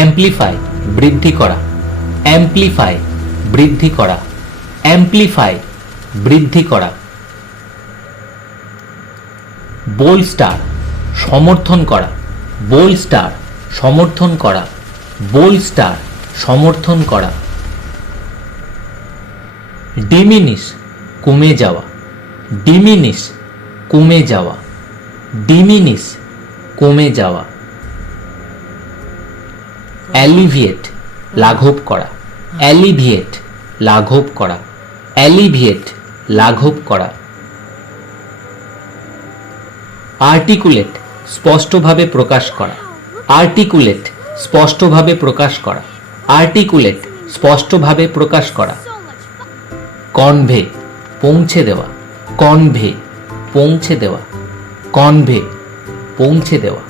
Amplify বৃদ্ধি করা, amplify বৃদ্ধি করা, অ্যাম্প্লিফাই বৃদ্ধি করা। বোলস্টার সমর্থন করা, বোলস্টার সমর্থন করা, বোলস্টার সমর্থন করা। ডিমিনিশ কমে যাওয়া, ডিমিনিশ কমে যাওয়া, ডিমিনিশ কমে যাওয়া। অ্যালিভিয়েট লাঘব করা, অ্যালিভিয়েট লাঘব করা, অ্যালিভিয়েট লাঘব করা। আর্টিকুলেট স্পষ্টভাবে প্রকাশ করা, আর্টিকুলেট স্পষ্টভাবে প্রকাশ করা, আর্টিকুলেট স্পষ্টভাবে প্রকাশ করা। কনভে পৌঁছে দেওয়া, কনভে পৌঁছে দেওয়া, কনভে পৌঁছে দেওয়া।